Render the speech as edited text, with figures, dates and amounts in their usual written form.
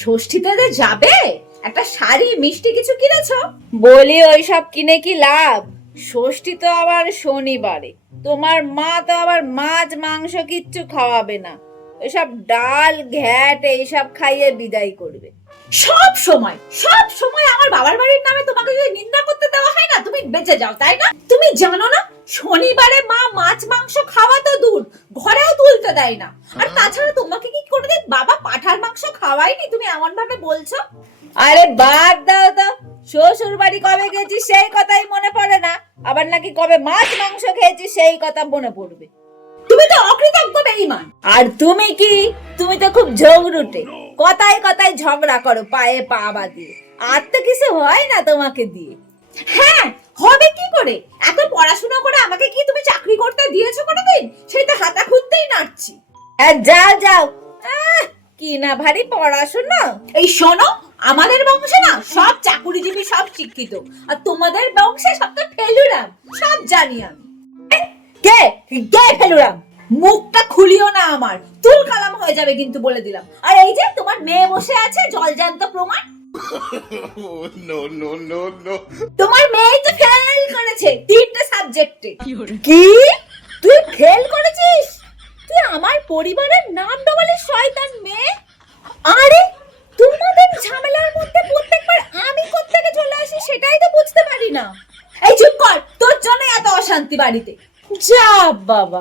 ষষ্ঠীতে যে যাবে, একটা শাড়ি মিষ্টি কিছু কিনেছো? বলি ওইসব কিনে কি লাভ? ষষ্ঠী তো আবার শনিবারে, তোমার মা তো আবার মাছ মাংস কিচ্ছু খাওয়াবে না, ওইসব ডাল ঘ্যাট এইসব খাইয়ে বিদায় করবে। সব সময় আমার বাবার বাড়ির নামে তোমাকে যদি নিন্দা করতে দেওয়া হয় না, তুমি বেঁচে যাও, তাই না? তুমি জানো না শনিবারে মা মাছ মাংস খাওয়া তো দূর, ঘরেও তুলতে দেয় না। আর তাছাড়া তোমাকে কি কোনোদিন বাবা পাঁঠার মাংস খাওয়ায়নি? তুমি এমন ভাবে বলছো। আরে বাদ দাও তো, শ্বশুর বাড়ি কবে গেছি সেই কথাই মনে পড়ে না, আবার নাকি কবে মাছ মাংস খেয়েছি সেই কথা মনে পড়বে। তুমি তো অকৃতজ্ঞ বেঈমান। আর তুমি কি, তুমি তো খুব ঝগড়ুটে, কথায় কথায় ঝগড়া করো পায়ে পা বাঁধিয়ে, আর তো কিছু হয় না তোমাকে দিয়ে। হ্যাঁ, হবে কি করে? এত পড়াশোনা করে আমাকে কি তুমি চাকরি করতে দিয়েছো কোনোদিন? সেটা হাতা খুঁজতেই নাড়ছি। আর যাও যাও, কি না ভারী পড়াশোনা। এই শোনো, আমাদের বংশে না সব চাকুরিজীবী, সব শিক্ষিত, আর তোমাদের বংশে সব তো ফেলুরাম। সব জানি আমি। কে কে ফেলুরাম? মুখটা খুলিও না আমার, তুল কালাম হয়ে যাবে কিন্তু, বলে দিলাম। আর এই যে তোমার মেয়ে বসে আছে, জলজান্ত প্রমাণ। তোমার মেয়ে তো ফেল করেছে 3টে সাবজেক্টে। কি? তুই ফেল করেছিস? তুই আমার পরিবারের নাম ডবলে শয়তান মেয়ে। আরে তোমাদের ঝামেলার মধ্যে প্রত্যেকবার আমি কোত্থেকে চলে আসি সেটাই তো বুঝতে পারি না। এই চুপ কর, তোর জন্য এত অশান্তি বাড়িতে। যা বাবা।